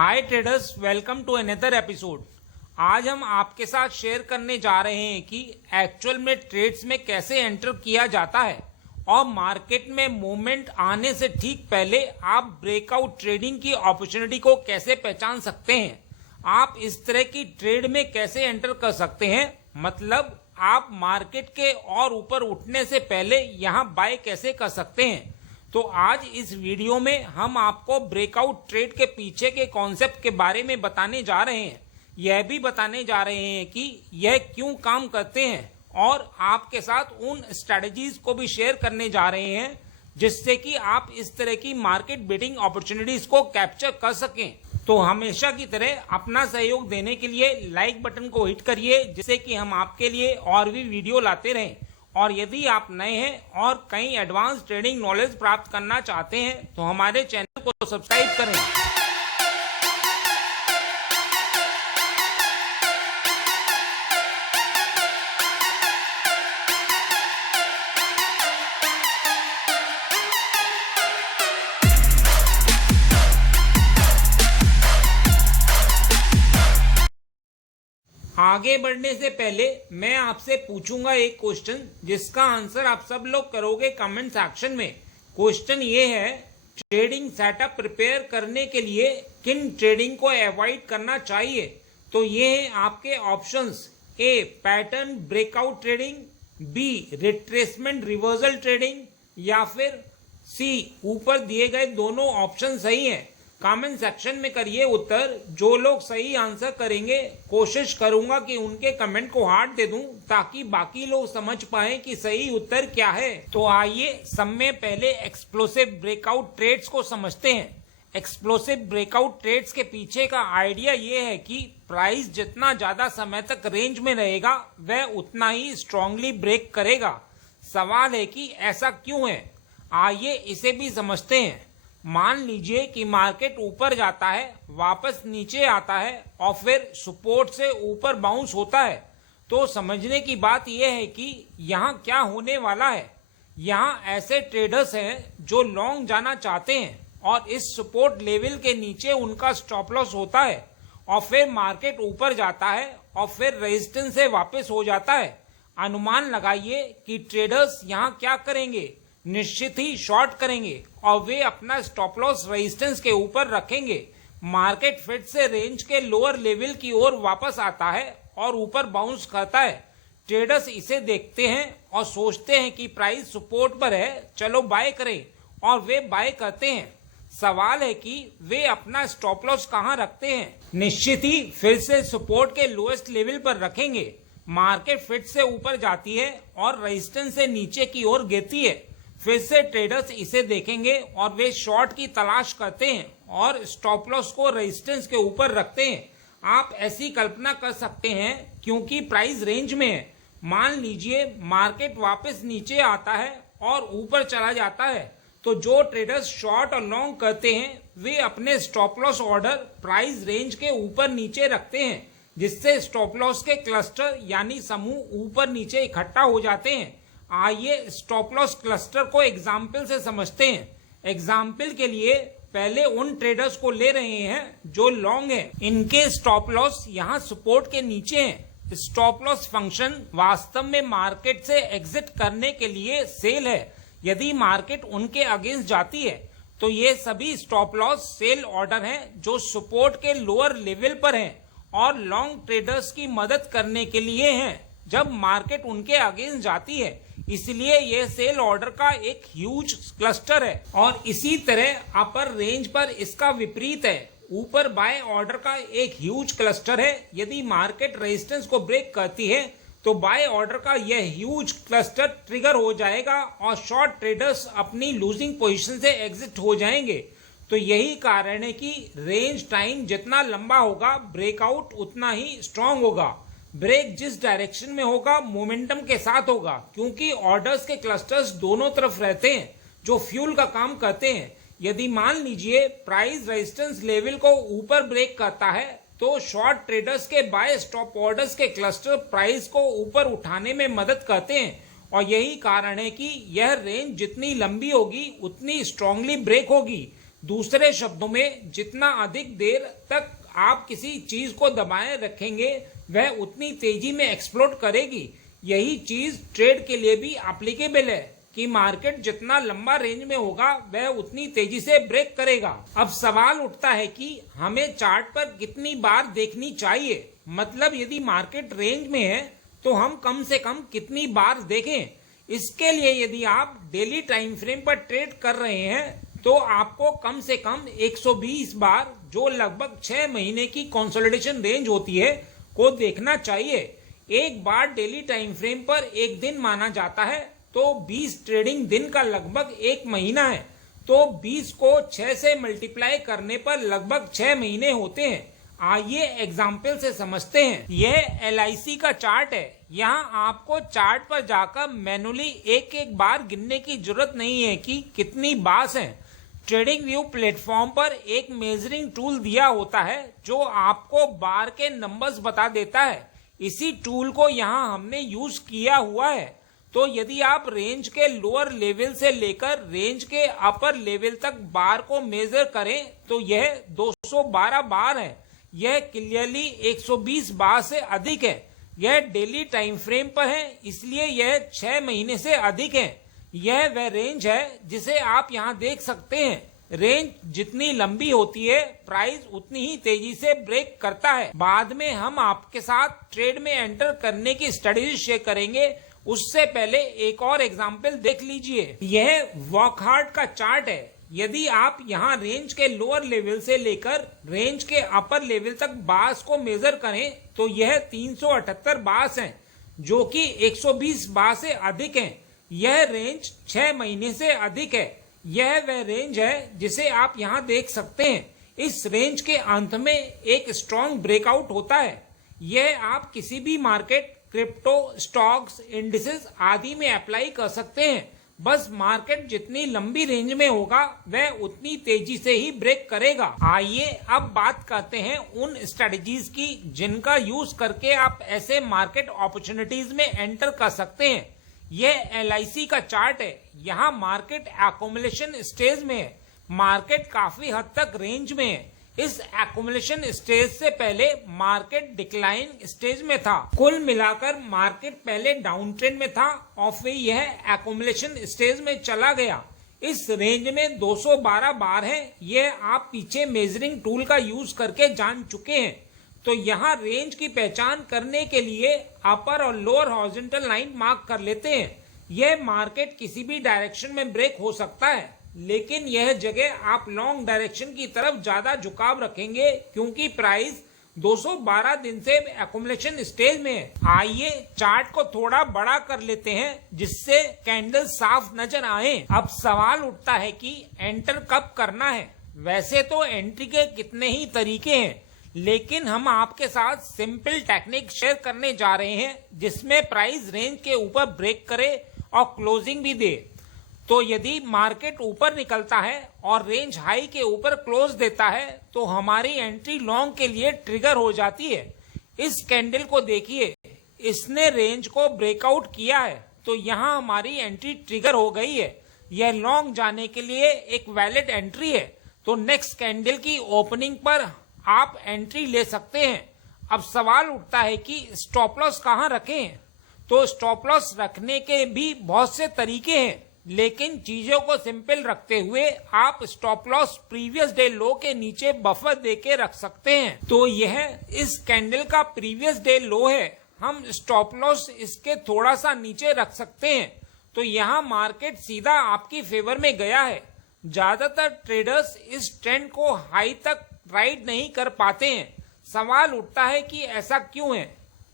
Hi traders, welcome to another episode. आज हम आपके साथ शेयर करने जा रहे हैं कि एक्चुअल में ट्रेड्स में कैसे एंटर किया जाता है और मार्केट में मूवमेंट आने से ठीक पहले आप ब्रेकआउट ट्रेडिंग की अपॉर्चुनिटी को कैसे पहचान सकते हैं। आप इस तरह की ट्रेड में कैसे एंटर कर सकते हैं, मतलब आप मार्केट के और ऊपर उठने से पहले यहां बाय कैसे कर सकते हैं। तो आज इस वीडियो में हम आपको ब्रेकआउट ट्रेड के पीछे के कॉन्सेप्ट के बारे में बताने जा रहे हैं। यह भी बताने जा रहे हैं कि यह क्यों काम करते हैं और आपके साथ उन स्ट्रेटजीज को भी शेयर करने जा रहे हैं जिससे कि आप इस तरह की मार्केट बेटिंग अपॉर्चुनिटीज को कैप्चर कर सकें। तो हमेशा की तरह अपना सहयोग देने के लिए लाइक बटन को हिट करिए, जिससे कि हम आपके लिए और भी वीडियो लाते रहें। और यदि आप नए हैं और कई एडवांस ट्रेडिंग नॉलेज प्राप्त करना चाहते हैं तो हमारे चैनल को सब्सक्राइब करें। आगे बढ़ने से पहले मैं आपसे पूछूंगा एक क्वेश्चन, जिसका आंसर आप सब लोग करोगे कमेंट सेक्शन में। क्वेश्चन ये है, ट्रेडिंग सेटअप प्रिपेयर करने के लिए किन ट्रेडिंग को अवॉइड करना चाहिए। तो ये हैं आपके options. A, pattern breakout trading, B, retracement reversal trading, या फिर सी, ऊपर दिए गए दोनों ऑप्शन सही हैं। कमेंट सेक्शन में करिए उत्तर। जो लोग सही आंसर करेंगे कोशिश करूंगा कि उनके कमेंट को हार्ट दे दूं, ताकि बाकी लोग समझ पाएं कि सही उत्तर क्या है। तो आइए सब में पहले एक्सप्लोसिव ब्रेकआउट ट्रेड्स को समझते हैं। एक्सप्लोसिव ब्रेकआउट ट्रेड्स के पीछे का आइडिया ये है कि प्राइस जितना ज्यादा समय तक रेंज में रहेगा वह उतना ही स्ट्रांगली ब्रेक करेगा। सवाल है कि ऐसा क्यों है। आइए इसे भी समझते हैं। मान लीजिए कि मार्केट ऊपर जाता है, वापस नीचे आता है और फिर सपोर्ट से ऊपर बाउंस होता है। तो समझने की बात यह है कि यहाँ क्या होने वाला है। यहाँ ऐसे ट्रेडर्स हैं जो लॉन्ग जाना चाहते हैं और इस सपोर्ट लेवल के नीचे उनका स्टॉप लॉस होता है और फिर मार्केट ऊपर जाता है और फिर रेजिस्टेंस से वापस हो जाता है। अनुमान लगाइए कि ट्रेडर्स यहाँ क्या करेंगे। निश्चित ही शॉर्ट करेंगे और वे अपना स्टॉप लॉस रेजिस्टेंस के ऊपर रखेंगे। मार्केट फिर से रेंज के लोअर लेवल की ओर वापस आता है और ऊपर बाउंस करता है। ट्रेडर्स इसे देखते हैं और सोचते हैं कि प्राइस सपोर्ट पर है, चलो बाय करें, और वे बाय करते हैं। सवाल है कि वे अपना स्टॉप लॉस कहां रखते हैं। निश्चित ही फिर से सपोर्ट के लोएस्ट लेवल पर रखेंगे। मार्केट फिर से ऊपर जाती है और रेजिस्टेंस से नीचे की ओर गिरती है। फिर से ट्रेडर्स इसे देखेंगे और वे शॉर्ट की तलाश करते हैं और स्टॉप लॉस को रेजिस्टेंस के ऊपर रखते हैं। आप ऐसी कल्पना कर सकते हैं क्योंकि प्राइस रेंज में है। मान लीजिए मार्केट वापस नीचे आता है और ऊपर चला जाता है, तो जो ट्रेडर्स शॉर्ट और लॉन्ग करते हैं वे अपने stop loss order price range के ऊपर नीचे रखते हैं, जिससे स्टॉप लॉस के क्लस्टर यानी समूह ऊपर नीचे इकट्ठा हो जाते हैं। आइए स्टॉप लॉस क्लस्टर को एग्जाम्पल से समझते हैं। एग्जाम्पल के लिए पहले उन ट्रेडर्स को ले रहे हैं जो लॉन्ग हैं। इनके स्टॉप लॉस यहाँ सपोर्ट के नीचे हैं। स्टॉप लॉस फंक्शन वास्तव में मार्केट से एग्जिट करने के लिए सेल है। यदि मार्केट उनके अगेंस्ट जाती है तो ये सभी स्टॉप लॉस सेल ऑर्डर हैं जो सपोर्ट के लोअर लेवल पर हैं और लॉन्ग ट्रेडर्स की मदद करने के लिए हैं जब मार्केट उनके अगेंस्ट जाती है। इसलिए यह सेल ऑर्डर का एक ह्यूज क्लस्टर है। और इसी तरह अपर रेंज पर इसका विपरीत है। ऊपर बाय ऑर्डर का एक ह्यूज क्लस्टर है। यदि मार्केट रेजिस्टेंस को ब्रेक करती है तो बाय ऑर्डर का यह ह्यूज क्लस्टर ट्रिगर हो जाएगा और शॉर्ट ट्रेडर्स अपनी लूजिंग पोजीशन से एग्जिट हो जाएंगे। तो यही कारण है कि रेंज टाइम जितना लंबा होगा ब्रेकआउट उतना ही स्ट्रांग होगा। ब्रेक जिस डायरेक्शन में होगा मोमेंटम के साथ होगा, क्योंकि ऑर्डर्स के क्लस्टर्स दोनों तरफ रहते हैं जो फ्यूल का काम करते हैं। यदि मान लीजिए प्राइस रेजिस्टेंस लेवल को ऊपर ब्रेक करता है तो शॉर्ट ट्रेडर्स के बाय स्टॉप ऑर्डर्स के क्लस्टर प्राइस को ऊपर उठाने में मदद करते हैं और यही कारण है कि यह रेंज जितनी लंबी होगी उतनी स्ट्रांगली ब्रेक होगी। दूसरे शब्दों में जितना अधिक देर तक आप किसी चीज को दबाए रखेंगे वह उतनी तेजी में एक्सप्लोड करेगी। यही चीज ट्रेड के लिए भी एप्लीकेबल है कि मार्केट जितना लंबा रेंज में होगा वह उतनी तेजी से ब्रेक करेगा। अब सवाल उठता है कि हमें चार्ट पर कितनी बार देखनी चाहिए, मतलब यदि मार्केट रेंज में है तो हम कम से कम कितनी बार देखें। इसके लिए यदि आप डेली टाइम फ्रेम पर ट्रेड कर रहे हैं तो आपको कम से कम 120 बार, जो लगभग 6 महीने की कंसोलिडेशन रेंज होती है, को देखना चाहिए। एक बार डेली टाइम फ्रेम पर एक दिन माना जाता है तो 20 ट्रेडिंग दिन का लगभग एक महीना है, तो 20 को 6 से मल्टीप्लाई करने पर लगभग 6 महीने होते हैं। आइए एग्जाम्पल से समझते हैं। यह LIC का चार्ट है। यहाँ आपको चार्ट पर जाकर मैनुअली एक एक बार गिनने की जरूरत नहीं है कि कितनी बार्स हैं। ट्रेडिंग व्यू प्लेटफॉर्म पर एक मेजरिंग टूल दिया होता है जो आपको बार के नंबर्स बता देता है। इसी टूल को यहाँ हमने यूज किया हुआ है। तो यदि आप रेंज के लोअर लेवल से लेकर रेंज के अपर लेवल तक बार को मेजर करें तो यह 212 बार है। यह क्लियरली 120 बार से अधिक है। यह डेली टाइम फ्रेम पर है, इसलिए यह 6 महीने से अधिक है। यह वह रेंज है जिसे आप यहाँ देख सकते हैं। रेंज जितनी लंबी होती है प्राइस उतनी ही तेजी से ब्रेक करता है। बाद में हम आपके साथ ट्रेड में एंटर करने की स्ट्रेटजी शेयर करेंगे, उससे पहले एक और एग्जाम्पल देख लीजिए। यह वॉकहार्ट का चार्ट है। यदि आप यहाँ रेंज के लोअर लेवल से लेकर रेंज के अपर लेवल तक बार्स को मेजर करें तो यह 378 बार्स हैं, जो कि 120 बार से अधिक हैं। यह रेंज 6 महीने से अधिक है। यह वह रेंज है जिसे आप यहाँ देख सकते हैं। इस रेंज के अंत में एक स्ट्रॉन्ग ब्रेकआउट होता है। यह आप किसी भी मार्केट, क्रिप्टो, स्टॉक्स, इंडिसेस आदि में अप्लाई कर सकते हैं। बस मार्केट जितनी लंबी रेंज में होगा वह उतनी तेजी से ही ब्रेक करेगा। आइए अब बात करते हैं उन स्ट्रेटजीज की जिनका यूज करके आप ऐसे मार्केट अपॉर्चुनिटीज में एंटर कर सकते हैं। यह LIC का चार्ट है। यहाँ मार्केट एक्युमुलेशन स्टेज में है। मार्केट काफी हद तक रेंज में है। इस एक्युमुलेशन स्टेज से पहले मार्केट डिक्लाइन स्टेज में था। कुल मिलाकर मार्केट पहले डाउन ट्रेंड में था और फिर यह एक्युमुलेशन स्टेज में चला गया। इस रेंज में 212 बार है। यह आप पीछे मेजरिंग टूल का यूज करके जान चुके हैं। तो यहाँ रेंज की पहचान करने के लिए अपर और लोअर हॉरिजॉन्टल लाइन मार्क कर लेते हैं। यह मार्केट किसी भी डायरेक्शन में ब्रेक हो सकता है, लेकिन यह जगह आप लॉन्ग डायरेक्शन की तरफ ज्यादा झुकाव रखेंगे क्योंकि प्राइस 212 दिन से एक्युमुलेशन स्टेज में है। आइए चार्ट को थोड़ा बड़ा कर लेते हैं जिससे कैंडल साफ नजर आए। अब सवाल उठता है कि एंटर कब करना है। वैसे तो एंट्री के कितने ही तरीके हैं, लेकिन हम आपके साथ सिंपल टेक्निक शेयर करने जा रहे हैं जिसमें प्राइस रेंज के ऊपर ब्रेक करे और क्लोजिंग भी दे। तो यदि मार्केट ऊपर निकलता है और रेंज हाई के ऊपर क्लोज देता है तो हमारी एंट्री लॉन्ग के लिए ट्रिगर हो जाती है। इस कैंडल को देखिए, इसने रेंज को ब्रेकआउट किया है तो यहाँ हमारी एंट्री ट्रिगर हो गई है। यह लॉन्ग जाने के लिए एक वैलिड एंट्री है। तो नेक्स्ट कैंडल की ओपनिंग पर आप एंट्री ले सकते हैं। अब सवाल उठता है कि स्टॉप लॉस कहाँ रखें। तो स्टॉप लॉस रखने के भी बहुत से तरीके हैं, लेकिन चीजों को सिंपल रखते हुए आप स्टॉप लॉस प्रीवियस डे लो के नीचे बफर देके रख सकते हैं। तो यह इस कैंडल का प्रीवियस डे लो है। हम स्टॉप लॉस इसके थोड़ा सा नीचे रख सकते हैं। तो यहाँ मार्केट सीधा आपकी फेवर में गया है। ज्यादातर ट्रेडर्स इस ट्रेंड को हाई तक राइड नहीं कर पाते हैं। सवाल उठता है कि ऐसा क्यों है।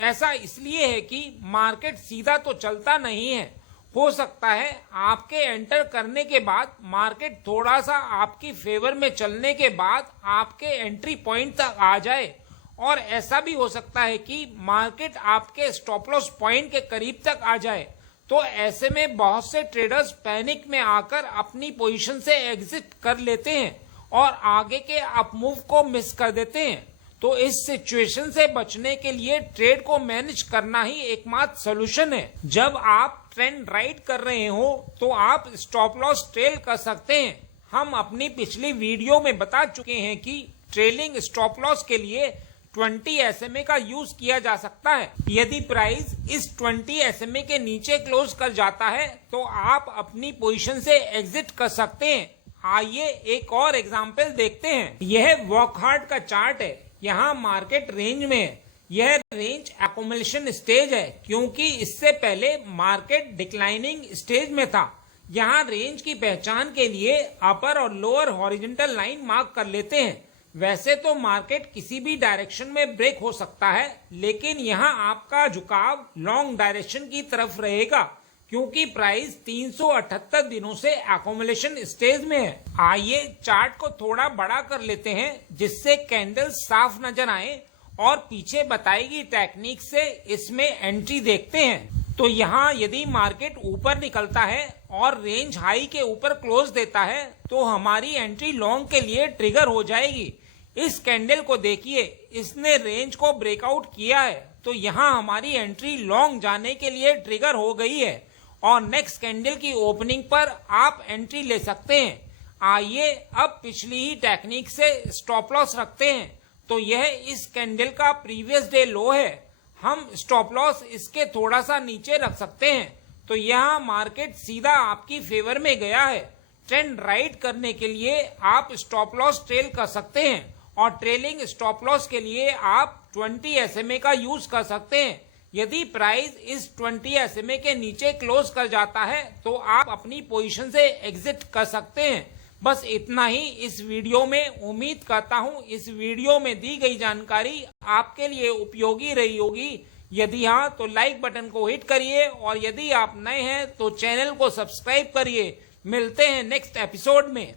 ऐसा इसलिए है कि मार्केट सीधा तो चलता नहीं है। हो सकता है आपके एंटर करने के बाद मार्केट थोड़ा सा आपकी फेवर में चलने के बाद आपके एंट्री पॉइंट तक आ जाए, और ऐसा भी हो सकता है कि मार्केट आपके स्टॉप लॉस पॉइंट के करीब तक आ जाए। तो ऐसे में बहुत से ट्रेडर्स पैनिक में आकर अपनी पोजीशन से एग्जिट कर लेते हैं और आगे के अप मूव को मिस कर देते हैं। तो इस सिचुएशन से बचने के लिए ट्रेड को मैनेज करना ही एकमात्र सोल्यूशन है। जब आप ट्रेंड राइड कर रहे हो तो आप स्टॉप लॉस ट्रेल कर सकते हैं। हम अपनी पिछली वीडियो में बता चुके हैं कि ट्रेलिंग स्टॉप लॉस के लिए 20 SMA का यूज किया जा सकता है। यदि प्राइस इस 20 SMA के नीचे क्लोज कर जाता है तो आप अपनी पोजीशन से एग्जिट कर सकते हैं। आइए एक और एग्जांपल देखते हैं। यह वॉकहार्ट का चार्ट है। यहाँ मार्केट रेंज में है। यह रेंज एक्यूमुलेशन स्टेज है क्योंकि इससे पहले मार्केट डिक्लाइनिंग स्टेज में था। यहाँ रेंज की पहचान के लिए अपर और लोअर हॉरिजॉन्टल लाइन मार्क कर लेते हैं। वैसे तो मार्केट किसी भी डायरेक्शन में ब्रेक हो सकता है, लेकिन यहाँ आपका झुकाव लॉन्ग डायरेक्शन की तरफ रहेगा क्योंकि प्राइस 378 दिनों से एक्यूमुलेशन स्टेज में है। आइए चार्ट को थोड़ा बड़ा कर लेते हैं जिससे कैंडल साफ नजर आए और पीछे बताई गई टेक्निक से इसमें एंट्री देखते हैं। तो यहाँ यदि मार्केट ऊपर निकलता है और रेंज हाई के ऊपर क्लोज देता है तो हमारी एंट्री लॉन्ग के लिए ट्रिगर हो जाएगी। इस कैंडल को देखिए, इसने रेंज को ब्रेकआउट किया है तो यहाँ हमारी एंट्री लॉन्ग जाने के लिए ट्रिगर हो गई है और नेक्स्ट कैंडल की ओपनिंग पर आप एंट्री ले सकते हैं। आइए अब पिछली ही टेक्निक से स्टॉप लॉस रखते हैं। तो यह इस कैंडल का प्रीवियस डे लो है। हम स्टॉप लॉस इसके थोड़ा सा नीचे रख सकते हैं। तो यहाँ मार्केट सीधा आपकी फेवर में गया है। ट्रेंड राइट करने के लिए आप स्टॉप लॉस ट्रेल कर सकते हैं और ट्रेलिंग स्टॉप लॉस के लिए आप 20 SMA का यूज कर सकते हैं। यदि प्राइस इस 20 SMA के नीचे क्लोज कर जाता है तो आप अपनी पोजीशन से एग्जिट कर सकते हैं। बस इतना ही इस वीडियो में। उम्मीद करता हूँ इस वीडियो में दी गई जानकारी आपके लिए उपयोगी रही होगी। यदि हाँ तो लाइक बटन को हिट करिए और यदि आप नए हैं तो चैनल को सब्सक्राइब करिए। मिलते हैं नेक्स्ट एपिसोड में।